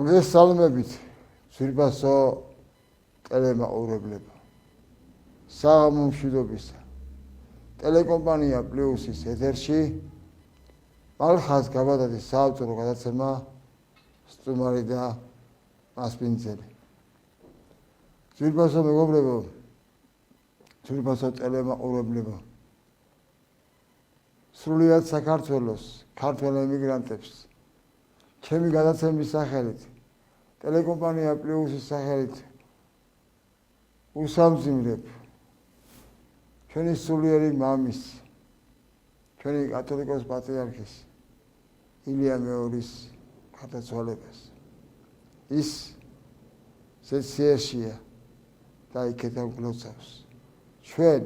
მოგესალმებით ძვირფასო ტელემაყურებლებო. საღამო მშვიდობისა. ტელეკომპანია პლუსის ეთერში მალხაზ გაბადაძის საავტორო გადაცემა სტუმარი და მასპინძელი. ძვირფასო მეგობრებო, ძვირფასო ტელემაყურებლებო. სრულიად საქართველოს ქართველ ემიგრანტებს ჩემი გადაცემის სახელით, ტელეკომპანია პლუსის სახელით უსამძიმრებ ჩვენი სულიერი მამის, ჩვენი კათოლიკოს პატრიარქის ილია მეორის გარდაცვალებას. ის სეციერშია და იქეთა გლოცავს ჩვენ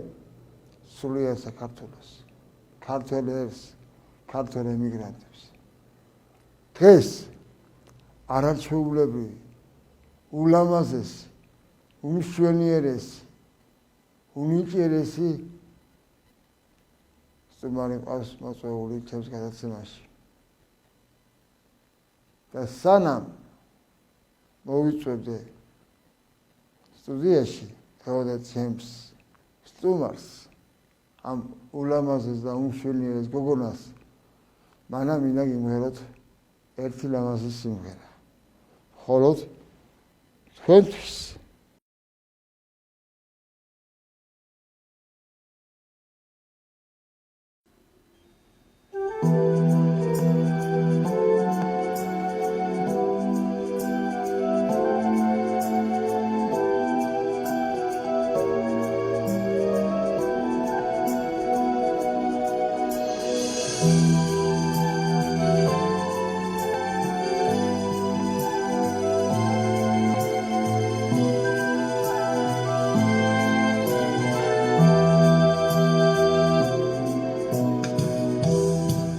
სულიერ საქართველოს, ქართველებს, ქართველ ემიგრანტებს. დღეს არაჩვეულებრივი, ულამაზესი, უმშვენიერესი, უნიჭიერესი სტუმარი ყავს მოწვეული ჩემს გადაცემაში. და სანამ მოვიწვევდე სტუდიაში თავად ჩემს სტუმარს, ამ ულამაზეს და უმშვენიერეს გოგონას, მანამ მინდა გიმღეროთ ერთი ლამაზი სიმღერა. მხოლოდ თქვენთვის.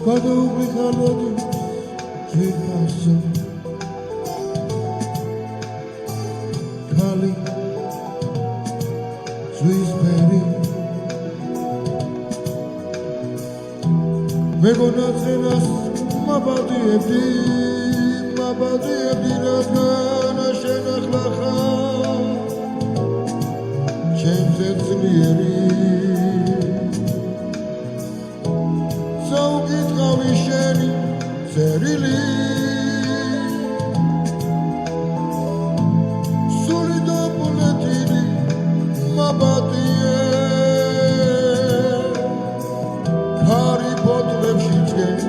გადაუბრიხალოდი ძვირფასო ქალი ზღვისფერი მეგონა წენას მაბადიებდი რადგან შენ ახლა ხარ ჩემზე ძლიერი საუკითხავი შენი წერილი სული და პულეთილი მაბადიე ქარი ფოთლებში დგეს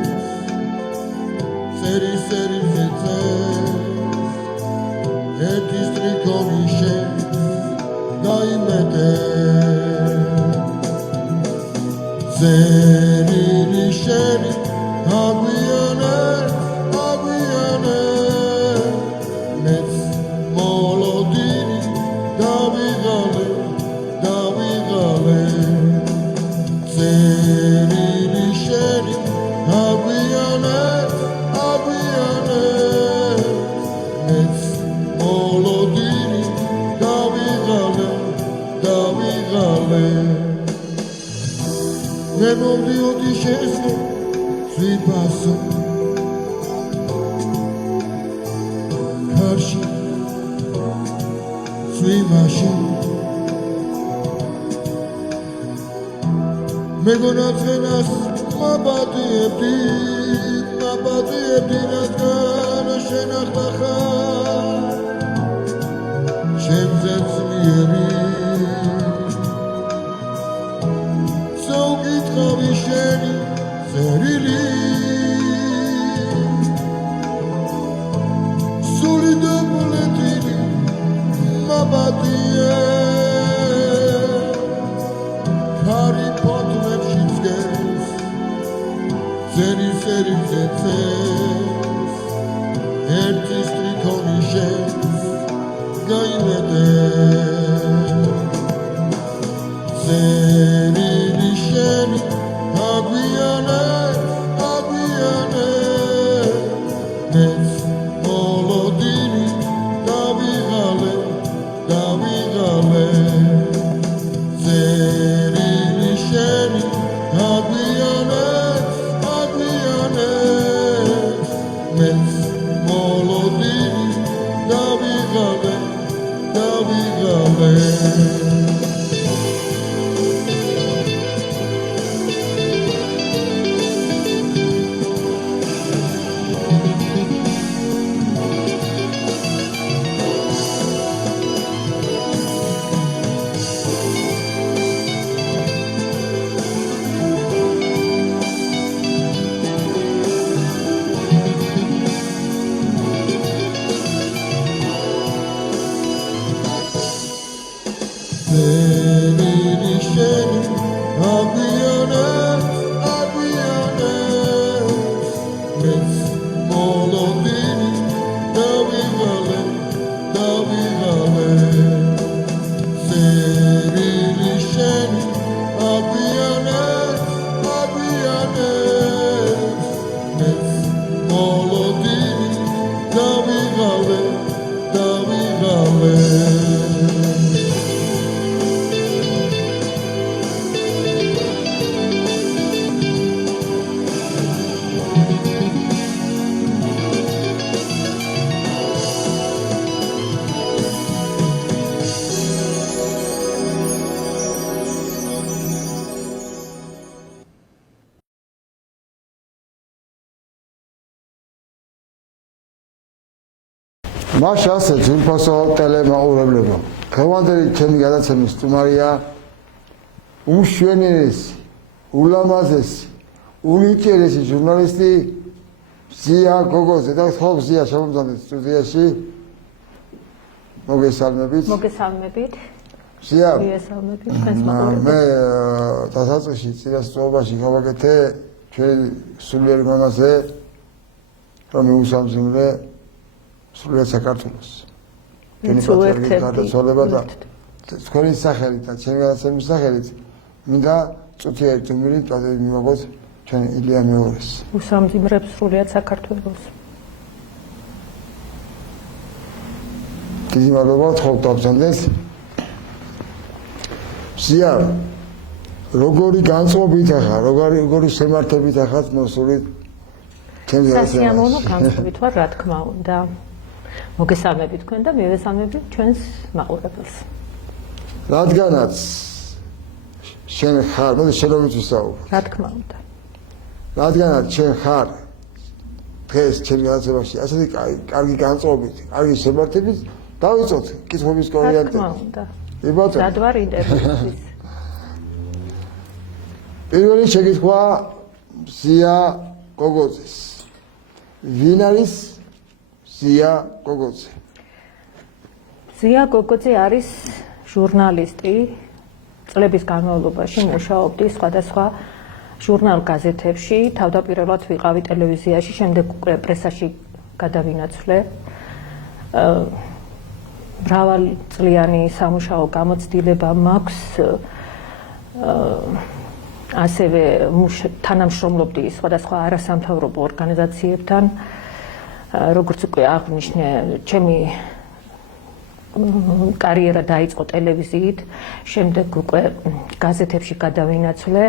სერი ზეწეს ერთი სტრიქონი შენ გაიმეტე ზერილი შენი აგვიანე მეც მოლოდინი დავიღალე ზერილი შენი აგვიანე მეც მოლოდინი დავიღალე მე მოვდიოდი შენსკო ძვირფასო ქარში ზვიმაში მეგონა წენას მაბადიებდი რადგან შენ ახლა ხარ ჩემზე ძლიერი საუკითხავი შენი წერილი სული და პულეთილი მაბადიე ქარი ფოთლებში დგეს ზერი ზეწეს ერთი სტრიქონი შენს გაიმეტე ზერილი შენი აგვიანე მეც მოლოდინი დავიღალე ზერილი შენი აგვიანე მეც მოლოდინი მაშ ასე ძვირფასო ტელემაყურებლებო დღევანდელი ჩემი გადაცემის სტუმარია უმშვენიერესი ულამაზესი უნიჭიერესი ჟურნალისტი ზია გოგოძე და ხო ზია შემომძანეთ სტუდიაში მოგესალმებით ზია მე დასაწყისში წინასწრობაში გავაკეთე ჩვენ სულიერ მამაზე რომ უსამძიმლე სულიერ საქართველოს გადაცვალება და თქვენი სახელით და ჩემი გადაცემის სახელით მინდა წუთიერი თუმილი პატივი მივაღოთ ჩვენ ილია მეორეს უსამძიმრებს სულიერ საქართველოს დიდი მადლობა თქვენ დაბრძანდეს ზია როგორი განწყობით ახლა როგორი შემართებით ახლა მოსული ჩემს სასიამოვნო განწყობით ვარ რა თქმა უნდა მოგესალმებით თქვენ და მივესალმებით ჩვენს მაყურებელს რადგანაც შენ ხარ მოდი შენობით ვისაუბროთ რა თქმა უნდა რადგანაც შენ ხარ დღეს ჩემს გადაცემაში ასეთი კარგი განწყობით კარგი შემართებით დავიწყოთ კითხვების კორიენტი რა თქმა უნდა იბათო რად ვარ ინტერვიუს პირველი შეკითხვა ზია გოგოძეს ვინ არის ზია გოგოძე ზია გოგოძე არის ჟურნალისტი წლების განმავლობაში მუშაობდი სხვადასხვა ჟურნალ გაზეთებში თავდაპირველად ვიყავი ტელევიზიაში შემდეგ უკვე პრესაში გადავინაცვლე მრავალწლიანი სამუშაო გამოცდილება მაქვს ასევე თანამშრომლობდი სხვადასხვა არასამთავრობო ორგანიზაციებთან როგორც უკვე აღნიშნე ჩემი კარიერა დაიწყო ტელევიზიით შემდეგ უკვე გაზეთებში გადავინაცვლე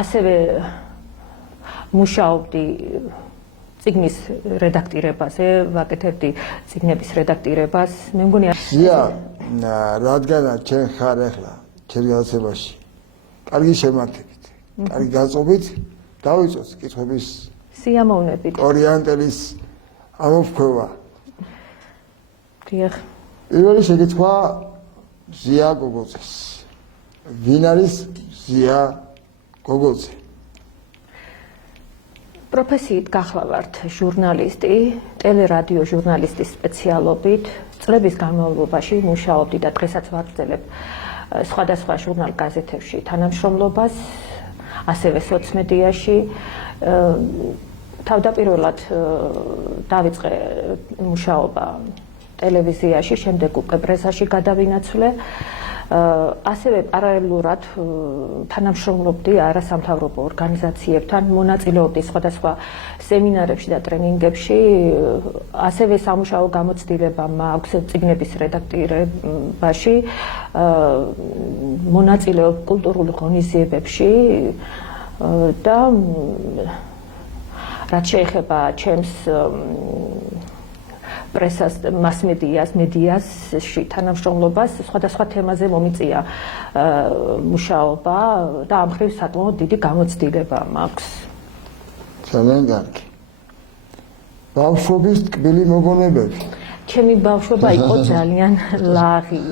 ასევე მუშაობდი წიგნის რედაქტირებაზე ვაკეთებდი წიგნების რედაქტირებას მე მგონი ზია რადგანაც ჩვენ ხარ ახლა ჩემს გადაცემაში კარგი შემართებით კარგი განწყობით დავიწყოთ კითხვების სიამოვნებით ორიენტელის ამოფრქვევა დიახ პირველი შეკითხვა ზია გოგოძეს ვინ არის ზია გოგოძე პროფესიით გახლავართ ჟურნალისტი ტელერადიო ჟურნალისტის სპეციალობით წლების განმავლობაში მუშაობდი და დღესაც ვაგრძელებ სხვადასხვა ჟურნალ გაზეთებში თანამშრომლობას ასევე სოციმედიაში თავდაპირველად დავიწყე მუშაობა ტელევიზიაში შემდეგ უკვე პრესაში გადავინაცვლე ასევე პარალელურად თანამშრომლობდი არასამთავრობო ორგანიზაციებთან მონაწილეობდი სხვადასხვა სემინარებში და ტრენინგებში ასევე სამუშაო გამოცდილება მაქვს წიგნების რედაქტირებაში მონაწილეობ კულტურულ ღონისძიებებში და რაც შეეხება ჩემს პრესას, მედიასში თანამშრომლობას სხვადასხვა თემაზე მომიწია მუშაობა და ამ მხრივ საკმაოდ დიდი გამოცდილება მაქვს. ძალიან კარგი. ბავშვობის ტკბილი მოგონებები. ჩემი ბავშვობა იყო ძალიან ლაღი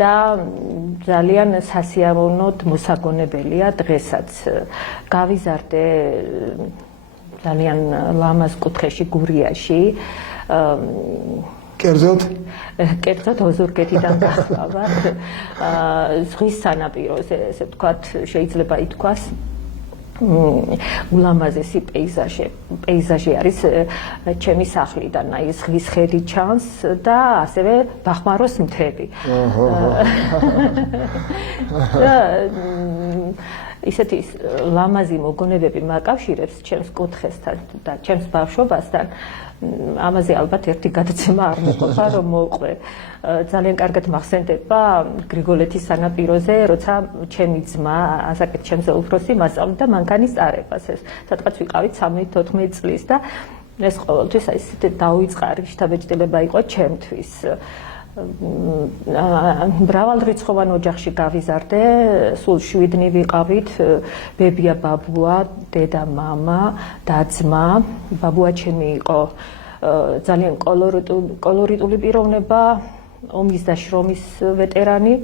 და ძალიან სასიამოვნოდ მოსაგონებელია დღესაც. გავიზარდე ძალიან ლამაზ კუთხეში გურიაში კერძოდ ოზურგეთიდან გახლავართ ზღვის სანაპიროზე ესე ვთქვათ შეიძლება ითქვას ულამაზესი პეიზაჟი არის ჩემი სახლიდან აი ზღვის ხედი ჩანს და ასევე ბახმაროს მთები ისეთი ლამაზი მოგონებები მაკავშირებს ჩემს კუთხესთან და ჩემს ბავშვობასთან ამაზე ალბათ ერთი გადაცემა არ მოყვება რომ მოვყვე ძალიან კარგად მახსენდება გრიგოლეთის სანაპიროზე როცა ჩემი ძმა ასაკით ჩემზე უფროსი მასწავლიდა მანქანის წარებას ეს სადღაც ვიყავით 13-14 წლის და ეს ყოველთვის აი ესეთი დაუიწყარი შთაბეჭდილება იყო ჩემთვის მრავალრიცხოვან ოჯახში გავიზარდე, სულ 7 ვიყავით, ბებია, ბაბუა, დედა, მამა, და ძმა. ბაბუა ჩემი იყო ძალიან კოლორიტული პიროვნება, ომის და შრომის ვეტერანი.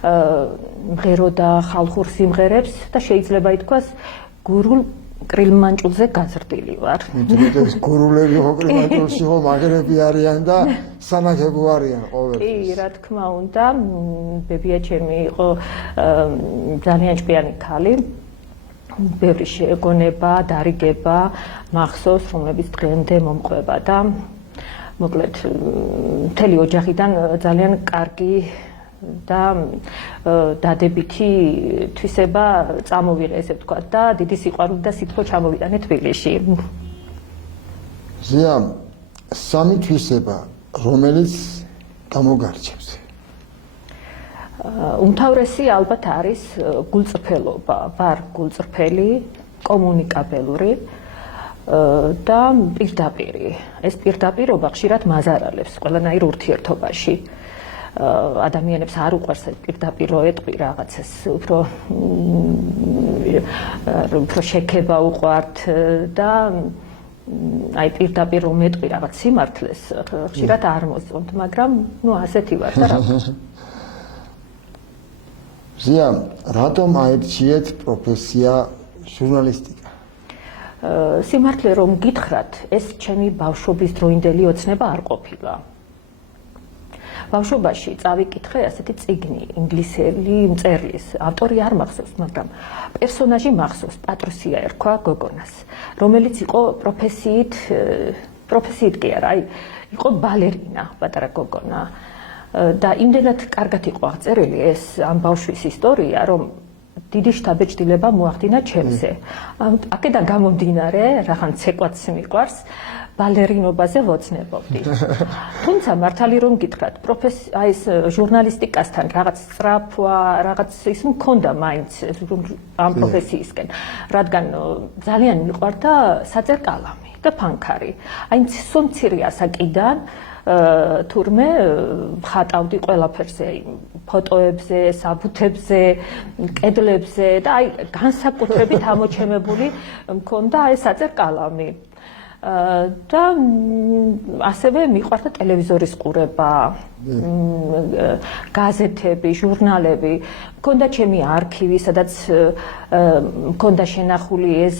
მღეროდა ხალხურ სიმღერებს და შეიძლება ითქვას გურულ კრილმანჭულზე გაზრდილი ვარ. ეს გურულები ხო კრილმანჭულში ხო მაგრები არიან და სანახებო არიან ყოველთვის. კი, რა თქმა უნდა, ბებია ჩემი იყო ძალიან ჭკვიანი ქალი. ბევრი შეგონება, დარიგება მახსოვს, რომლებიც დღემდე მომყვება და მოკლედ მთელი ოჯახიდან ძალიან კარგი და დადებითი თვისება წამოვიღე, ესე ვთქვათ, და დიდი სიყვარული და სითბო ჩამოვიტანე თბილისში. ზია, სამი თვისება, რომელიც გამოგარჩევს. უმთავრესი ალბათ არის გულწრფელობა, ვარ გულწრფელი, კომუნიკაბელური და პირდაპირი. ეს პირდაპირობა ხშირად მაზარალებს ყველანაირ ურთიერთობაში. ადამიანებს არ უყვარს პირდაპირ ეტყვი რაღაცას, უფრო შექება უყვართ და აი პირდაპირ რომ ეტყვი რაღაც სიმართლეს, ხშირად არ მოსწონთ, მაგრამ ნუ ასეთი ვარ და რა. ზია, რატომ აირჩიეთ პროფესია ჟურნალისტიკა? სიმართლე რომ გითხრათ, ეს ჩემი ბავშვობის დროინდელი ოცნება არ ყოფილა. ბავშვობაში წავიკითხე ასეთი წიგნი, ინგლისელი მწერლის, ავტორი არ მახსოვს, მაგრამ პერსონაჟი მახსოვს, პატრუსია ერქვა გოგონას, რომელიც იყო პროფესიით კი არა, აი, იყო ბალერინა, პატარა გოგონა. და იმდენად კარგად იყო აღწერილი ეს ამ ბავშვის ისტორია, რომ დიდი შთაბეჭდილება მოახდინა ჩემზე. აქედან გამომდინარე, რაღაც ცეკვაც მიყვარს, ბალერინობაზე ვოცნებობდი. თუმცა მართალი რომ გითხრათ, აი ეს ჟურნალისტიკასთან რაღაც სწრაფვა, რაღაც ის მქონდა მაინც ამ პროფესიისკენ, რადგან ძალიან მიყვარდა საწერკალამი და ფანქარი. აი მცირე ასაკიდან თურმე ხატავდი ყველაფერზე, ფოტოებზე, საბუთებზე, კედლებზე და აი განსაკუთრებით ამოჩემებული მქონდა ეს საწერკალამი. და ასევე მიყვარდა ტელევიზორის ყურება, გაზეთები, ჟურნალები, მქონდა ჩემი არქივი, სადაც მქონდა შენახული ეს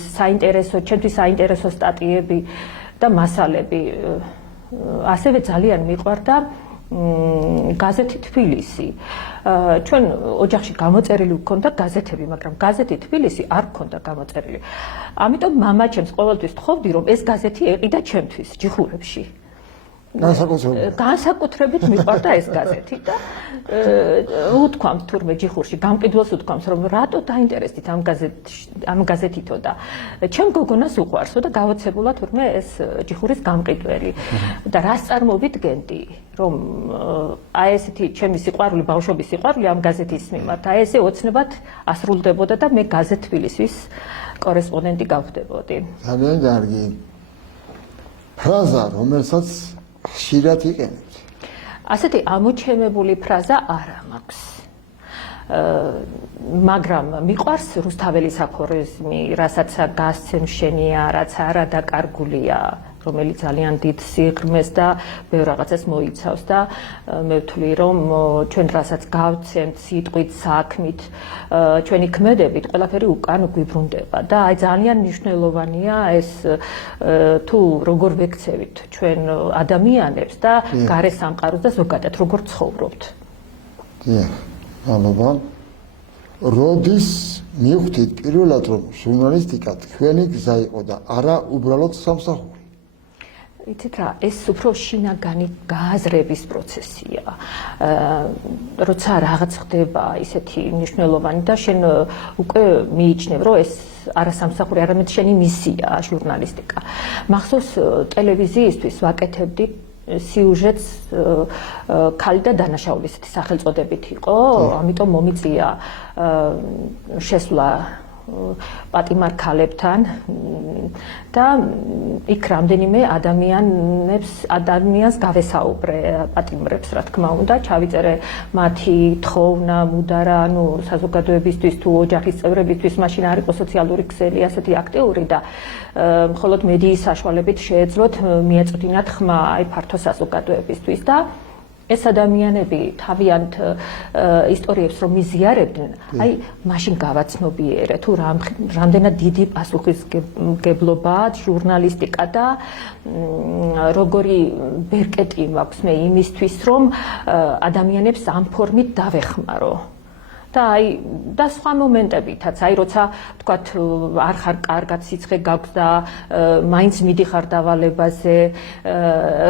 ჩემთვის საინტერესო სტატიები და მასალები. ასევე ძალიან მიყვარდა გაზეთი თბილისი. ჩვენ ოჯახში გამოწერილი გქონდა გაზეთები, მაგრამ გაზეთი თბილისი არ გქონდა გამოწერილი. ამიტომ მამა ჩემს ყოველთვის თხოვდი, რომ ეს გაზეთი ეყიდა ჩემთვის ჯიხურებში. განსაკუთრებით მიყვარდა ეს გაზეთი და უთქვამთ თურმე ჯიხურში, გამყიდველს უთქვამს, რომ რატო დაინტერესდით ამ გაზეთითო და ჩემ გოგონას უყვარსო და გავაცებულა თურმე ეს ჯიხურის გამყიდველი და რას წარმოვიდგენდი, რომ აი ესეთი ჩემი სიყვარული, ბავშვობის სიყვარული ამ გაზეთის მიმართ, აი ესე ოცნებად ასრულდებოდა და მე გაზეთ თბილისის კორესპონდენტი გავხდებოდი. ძალიან კარგი. ფრაზა, რომელსაც ხშირად იყენებთ. ასეთი ამოჩემებული ფრაზა არა მაქვს. მაგრამ მიყვარს რუსთაველისაფორიზმი, რასაც გასცემ შენია, რაც არა დაკარგულია, რომელიც ძალიან დიდ სიღრმეს და ბევრ რაღაცას მოიცავს და მე ვთვლი, რომ ჩვენ რასაც გავცემთ სიტყვით, საქმით, ჩვენი ქმედებით, ყველაფერი უკან გვიბრუნდება და აი ძალიან მნიშვნელოვანია ეს თუ როგორ ვექცევით ჩვენ ადამიანებს და გარე სამყაროს და ზოგადად როგორ ცხოვრობთ. დიახ, მადლობა. როდის მივხვდით პირველად, რომ ჟურნალისტიკა თქვენი გზა იყო და არა უბრალოდ სამსახური? იცით რა, ეს უფრო შინაგანი გააზრების პროცესია. როცა რაღაც ხდება ისეთი მნიშვნელოვანი და შენ უკვე მიიჩნევ, რომ ეს არა სამსახური, არამედ შენი მისიაა ჟურნალისტიკა. მახსოვს ტელევიზიისთვის ვაკეთებდი სიუჟეტს ქალი და დანაშაული ესეთი სახელწოდებით იყო, ამიტომ მომიწია შესვლა პატიმარ ქალებთან და იქ რამდენიმე ადამიანს გავესაუბრე პატიმრებს, რა თქმა უნდა, ჩავიწერე მათი თხოვნა, მუდარა, ანუ საზოგადოებისთვის თუ ოჯახის წევრებისთვის მაშინ არ იყო სოციალური ქსელი ასეთი აქტიური და მხოლოდ მედიის საშუალებით შეეძლოთ მიეწოდინათ ხმა აი ფართო საზოგადოებისთვის და ეს ადამიანები თავიანთ ისტორიებს რომ იზიარებდნენ, აი მაშინ გავაცნობიერე თუ რამდენად დიდი პასუხისმგებლობაა ჟურნალისტიკა და როგორი ბერკეტი მაქვს მე იმისთვის რომ ადამიანებს ამ ფორმით დავეხმარო. და აი და სხვა მომენტებითაც, აი როცა თქვათ არ ხარ კარგად სიცხე გაქვს და მაინც მიდიხარ დავალებაზე,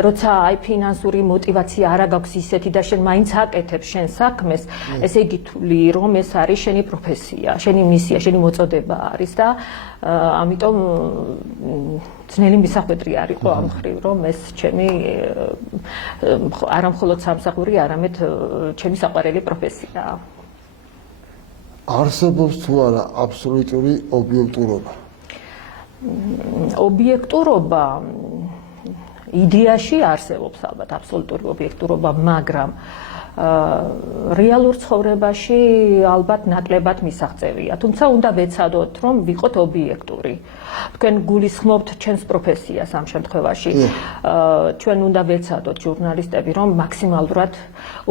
როცა აი ფინანსური мотиваცია არა გაქვს ისეთი და შენ მაინც აკეთებ შენ საქმეს, ესე იგი თვლი რომ ეს არის შენი პროფესია, შენი მისია, შენი მოწოდება არის და ამიტომ ძნელი მისახვედრი არ იყო ამ ხრივ რომ ეს ჩემი არა მხოლოდ სამსახური, არამედ ჩემი საყვარელი პროფესიაა. არსებობს თუ არა აბსოლუტური ობიექტურობა? ობიექტურობა იდეაში არსებობს ალბათ აბსოლუტური ობიექტურობა, მაგრამ რეალურ ცხოვრებაში ალბათ ნაკლებად მისაღწევია. თუმცა უნდა ვეცადოთ რომ ვიყოთ ობიექტური. თქვენ გულისხმობთ ჩვენს პროფესიას ამ შემთხვევაში. ჩვენ უნდა ვეცადოთ ჟურნალისტები რომ მაქსიმალურად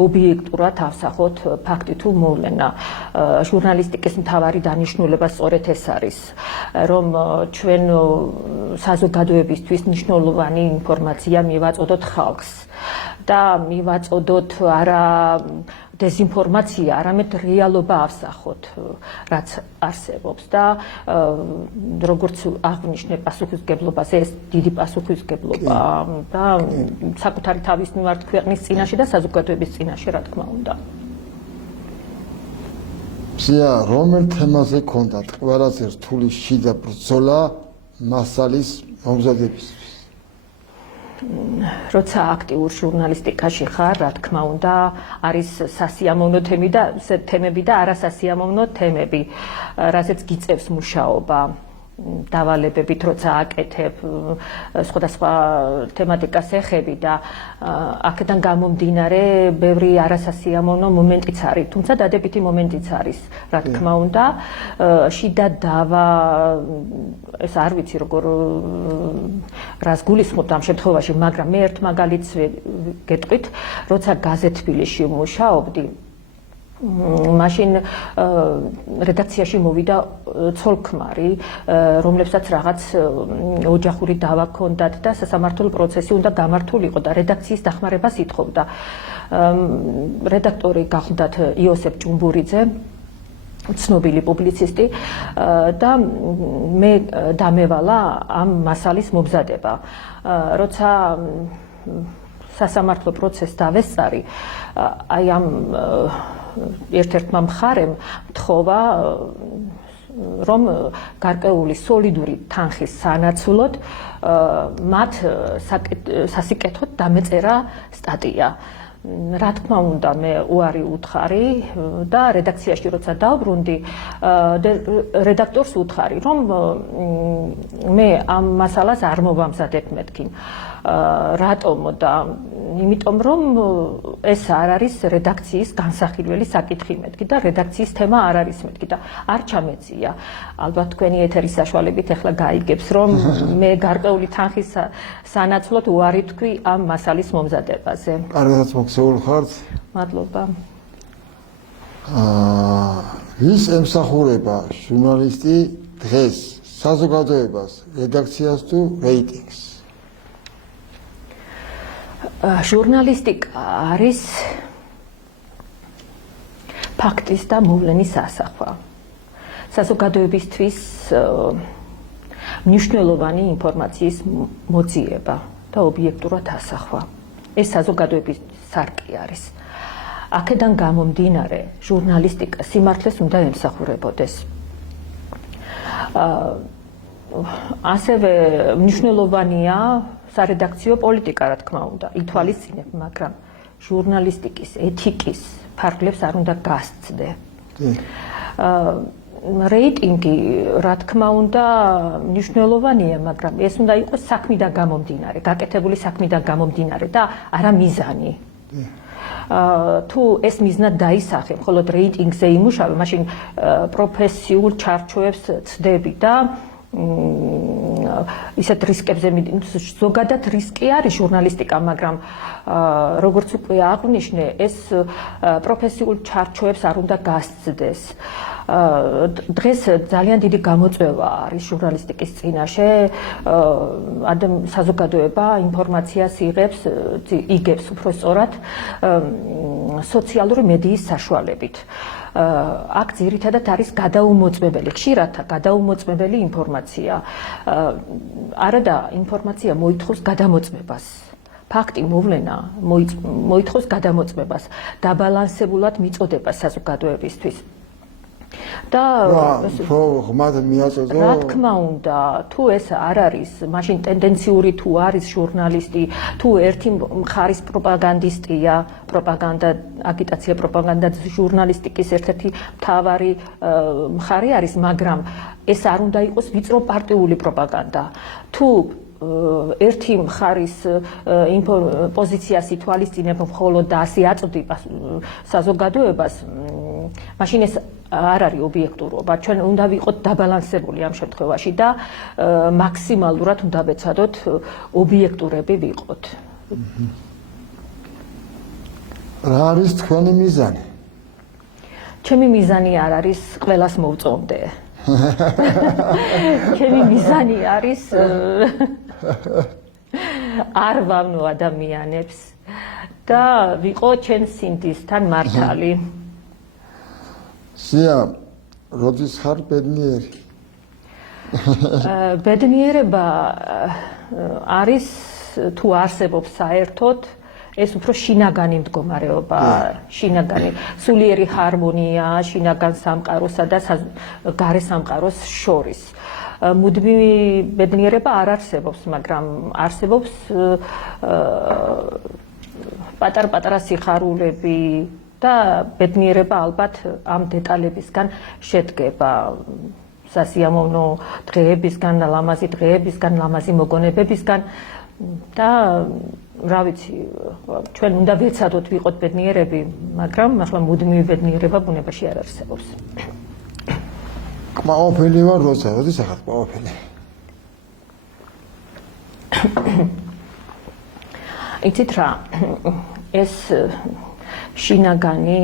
ობიექტურად ავსახოთ ფაქტი თუ მოვლენა. ჟურნალისტიკის მთავარი დანიშნულება სწორედ ეს არის, რომ ჩვენ საზოგადოებისთვის მნიშვნელოვანი ინფორმაცია მივაწოდოთ ხალხს. და მივაწოდოთ არა დეზინფორმაცია, არამედ რეალობა ავსახოთ, რაც არსებობს და როგორც აღნიშნე პასუხისმგებლობაზე, ეს დიდი პასუხისმგებლობა და საკუთარი თავის მიმართ ქვეყნის წინაშე და საზოგადოების წინაშე, რა თქმა უნდა. ზია, რომელ თემაზე გქონდათ ყველაზე რთული შიდა ბრძოლა მასალის მომზადებისთვის? როცა აქტიურ ჟურნალისტიკაში ხარ, რა თქმა უნდა, არის სასიამოვნო თემები და არასასიამოვნო თემები, რასაც გიწევს მუშაობა. დავალებებით, როცა აკეთებ სხვადასხვა თემატიკას ეხები და აქედან გამომდინარე ბევრი არასასიამოვნო მომენტიც არის, თუმცა დადებითი მომენტიც არის, რა თქმა უნდა. შიდა დავა, ეს არ ვიცი როგორ რას გულისხმობთ ამ შემთხვევაში, მაგრამ მე ერთ მაგალითს გეტყვით, როცა გაზეთ თბილისში ვმუშაობდი, მაშინ რედაქციაში მოვიდა ცოლ-ქმარი, რომლებსაც რაღაც ოჯახური დავა ჰქონდათ და სასამართლო პროცესი უნდა გამართულიყო და რედაქციის დახმარებას ითხოვდა. რედაქტორი გახლდათ იოსებ ჭუმბურიძე, ცნობილი პუბლიცისტი და მე დამევალა ამ მასალის მომზადება. როცა სასამართლო პროცესს დავესწარი, აი ამ ერთ-ერთმა მხარემ თხოვა რომ გარკვეული სოლიდური თანხის სანაცვლოდ მათ სასიკეთოდ დამეწერა სტატია. რა თქმა უნდა, მე უარი უთხარი და რედაქციაში როცა დავბრუნდი, რედაქტორს უთხარი, რომ მე ამ მასალას არ მოვამზადებ მეთქინ. რატომ და იმიტომ რომ ეს არ არის რედაქციის განსახილველი საკითხი მეთქი და რედაქციის თემა არ არის მეთქი და არ ჩამეწია. ალბათ თქვენი ეთერის საშუალებით ახლა გაიგებს, რომ მე გარკვეული თანხის სანაცვლოდ უარი თქვი ამ მასალის მომზადებაზე. კარგად მოგზაურ ხართ. მადლობა. ვის ემსახურება ჟურნალისტი დღეს საზოგადოებას, რედაქციას თუ რეიტინგს? ჟურნალისტიკა არის ფაქტის და მოვლენის ასახვა. საზოგადოებისთვის მნიშვნელოვანი ინფორმაციის მოძიება და ობიექტურად ასახვა. ეს საზოგადოების სარკე არის. აქედან გამომდინარე, ჟურნალისტიკა სიმართლეს უნდა ემსახურებოდეს. ასევე მნიშვნელოვანია სარედაქციო პოლიტიკა, რა თქმა უნდა, ითვალისწინებ, მაგრამ ჟურნალისტიკის ეთიკის ფარგლებს არ უნდა გასცდე. რეიტინგი, რა თქმა უნდა, მნიშვნელოვანია, მაგრამ ეს უნდა იყოს საქმიდან გამომდინარე, გაკეთებული საქმიდან გამომდინარე და არა მიზანი. თუ ეს მიზნად დაისახე, მხოლოდ რეიტინგზე იმუშავე, მაშინ პროფესიულ ჩარჩოებს ცდები და ისეთ რისკებზე ზოგადად რისკი არის ჟურნალისტიკა, მაგრამ როგორც უკვე აღვნიშნე, ეს პროფესიულ ჩარჩოებს არ უნდა გასცდეს. დღეს ძალიან დიდი გამოწვევა არის ჟურნალისტიკის წინაშე. საზოგადოება ინფორმაციას იგებს უფრო სწორად სოციალური მედიის საშუალებით. აქ ძირითადად არის გადაუმოწმებელი, ხშირად გადაუმოწმებელი ინფორმაცია. არადა ინფორმაცია მოითხოვს გადამოწმებას. ფაქტი მოვლენა მოითხოვს გადამოწმებას, დაბალანსებულად მიწოდებას საზოგადოებისთვის. და ღმად მიაწოდო. რა თქმა უნდა, თუ ეს არ არის, მაშინ ტენდენციური თუ არის ჟურნალისტი, თუ ერთი მხარის პროპაგანდისტია, აგიტაცია, პროპაგანდა ჟურნალისტიკის ერთ-ერთი მთავარი მხარე არის, მაგრამ ეს არ უნდა იყოს ვიწრო პარტიული პროპაგანდა. თუ ერთი მხარის პოზიციას ითვალისწინებ მხოლოდ და ასე აწვდიდა საზოგადოებას, მაშინ ეს არ არის ობიექტურობა. ჩვენ უნდა ვიყოთ დაბალანსებული ამ შემთხვევაში და მაქსიმალურად უნდა ვეცადოთ ობიექტურები ვიყოთ. რა არის თქვენი მიზანი? ჩემი მიზანი არ არის ყველას მოვწონდე. ჩემი მიზანი არის არ ვამნო ადამიანებს და ვიყო ჩემ სინდისთან მართალი. სია, როდის ხარ ბედნიერი? ბედნიერება არის თუ არსებობს საერთოდ, ეს უფრო შინაგანი მდგომარეობა, შინაგანი სულიერი ჰარმონია შინაგან სამყაროსა და გარე სამყაროს შორის. მუდმივი ბედნიერება არ არსებობს, მაგრამ არსებობს პატარ-პატარა სიხარულები და ბედნიერება ალბათ ამ დეტალებისგან შედგება. სასიამოვნო დღეებისგან, ლამაზი დღეებისგან, ლამაზი მოგონებებისგან და რა ვიცი, ჩვენ უნდა ვეცადოთ ვიყოთ ბედნიერები, მაგრამ ახლა მუდმივი ბედნიერება ბუნებაში არ არსებობს. კმაყოფილი ვარ, როდის ახლა კმაყოფილი? იცით რა, ეს შინაგანი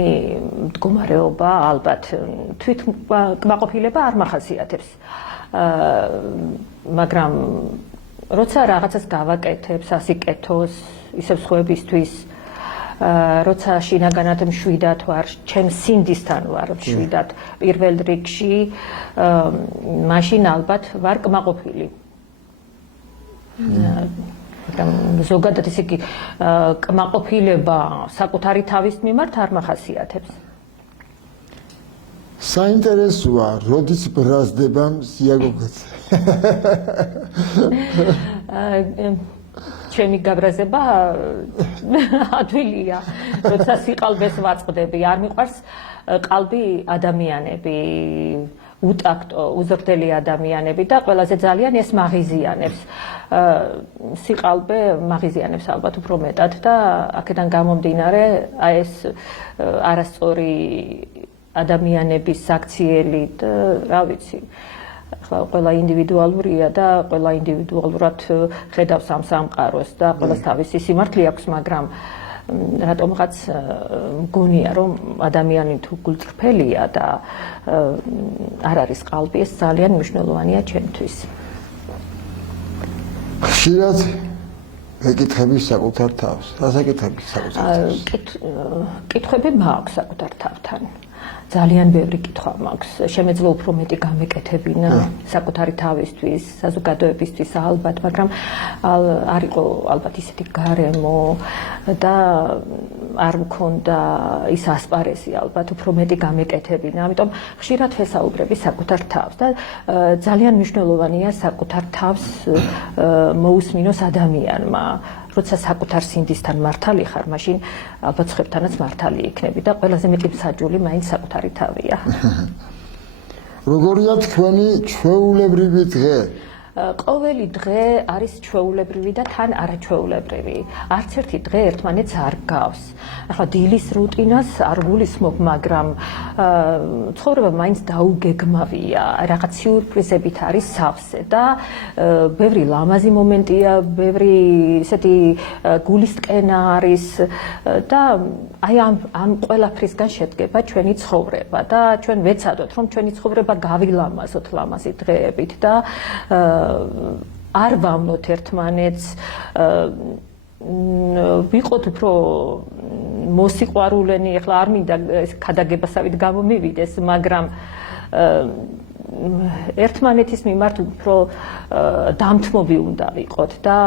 მდგომარეობა ალბათ თვით კმაყოფილება არ მახასიათებს, მაგრამ როცა რაღაცას გავაკეთებ, სასიკეთოს, ისევ სხვებისთვის, როცა შინაგანად მშვიდად ვარ, ჩემ სინდისთან ვარ მშვიდად პირველ რიგში, მაშინ ალბათ ვარ კმაყოფილი. ზოგადად ისე კი კმაყოფილება საკუთარი თავის მიმართ არ მახასიათებს. საინტერესოა, როდის ბრაზდება სიაგოგოც? ჩემი გაბრაზება ადვილია, როცა სიყალბეს ვაწყდები, არ მიყვარს ყალბი ადამიანები, უტაქტო, უზრდელი ადამიანები და ყველაზე ძალიან ეს მაღიზიანებს. სიყალბე მაღიზიანებს ალბათ უფრო მეტად და აქედან გამომდინარე, ეს არასწორი ადამიანების საქციელი და რა ვიცი, ახლა ყველა ინდივიდუალურია და ყველა ინდივიდუალურად ხედავს ამ სამყაროს და ყველას თავისი სიმართლე აქვს, მაგრამ რატომღაც მგონია, რომ ადამიანი თუ გულწრფელია და არ არის ყალბი, ეს ძალიან მნიშვნელოვანია ჩემთვის. ხშირად ეკითხები საკუთარ თავს. რას ეკითხები საკუთარ თავს? კითხვები მაქვს საკუთარ თავთან. ძალიან ბევრი კითხვა მაქვს. შემეძლო უფრო მეტი გამეკეთებინა საკუთარი თავისთვის, საზოგადოებისთვის ალბათ, მაგრამ არ იყო ალბათ ისეთი გარემო და არ მქონდა ის ასპარეზი ალბათ უფრო მეტი გამეკეთებინა. ამიტომ ხშირად ვესაუბრები საკუთარ თავს და ძალიან მნიშვნელოვანია საკუთარ თავს მოусმინოს ადამიანმა. როცა საკუთარ სინდისთან მართალი ხარ, მაშინ ალბათ სხვებთანაც მართალი იქნები და ყველაზე მეტი მსაჯული მაინც საკუთარი თავია. როგორია თქვენი ჩვეულებრივი დღე? ყოველი დღე არის ჩვეულებრივი და თან არაჩვეულებრივი. არც ერთი დღე ერთმანეთს არ გავს. ახლა დილის რუტინას არ გულისხმობ, მაგრამ ცხოვრება მაინც დაუგეგმავია, რაღაც სიურპრიზებით არის სავსე და ბევრი ლამაზი მომენტია, ბევრი ესეთი გულისტკენა არის და აი ამ ყველაფრისგან შედგება ჩვენი ცხოვრება და ჩვენ ვეცადოთ, რომ ჩვენი ცხოვრება გავილამაზოთ ლამაზი დღეებით და არ ვავნოთ ერთმანეთს, ვიყოთ უფრო მოსიყვარულენი, ახლა არ მინდა ქადაგებასავით გამომივიდეს, მაგრამ ერთმანეთის მიმართ უფრო დამთმობი უნდა ვიყოთ და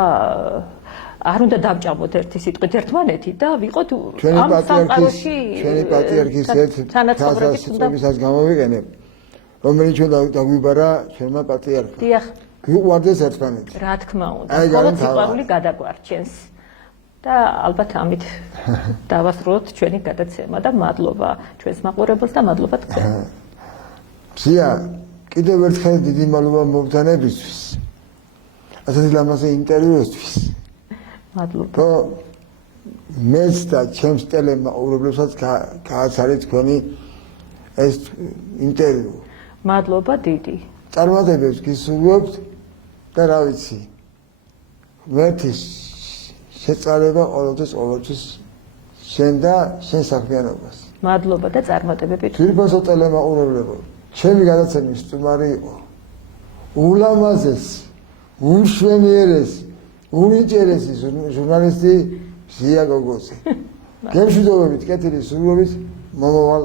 არ უნდა დამჭამოთ ერთი სიტყვით ერთმანეთი და ვიყოთ ამ სამყაროში ჩვენი პატრიარქის თანაცხოვრებისას გამოვიყენებ, რომელიც ჩვენ დაგვიბარა ჩვენმა პატრიარქმა. დიახ. გვიყვარდეს ერთმანეთი. რა თქმა უნდა, მხოლოდ სიყვარული გადაგვარჩენს. და ალბათ ამით დავასრულოთ ჩვენი გადაცემა და მადლობა ჩვენს მაყურებელს და მადლობა თქვენ. ზია, კიდევ ერთხელ დიდი მადლობა მობრძანებისთვის. ასეთი ლამაზი ინტერვიუსთვის. მადლობა. მეც და ჩემს ტელემაყურებლებსაც გააცარეთ თქვენი ეს ინტერვიუ. მადლობა დიდი. წარმატებებს გისურვებთ და რა ვიცი, ღმერთის შეწარება ყოველთვის შენ და შენ საქმიანობას. მადლობა და წარმატებებით. თვითფასო ტელემაყურებლებო, ჩემი გადაცემის სტუმარი იყო ულამაზესი, უმშვენიერესი, უნიჭიერესი ჟურნალისტი ზია გოგოძე. გემშვიდობებით, კეთილი სურვილებით, მომავალ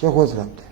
შეხვედრამდე.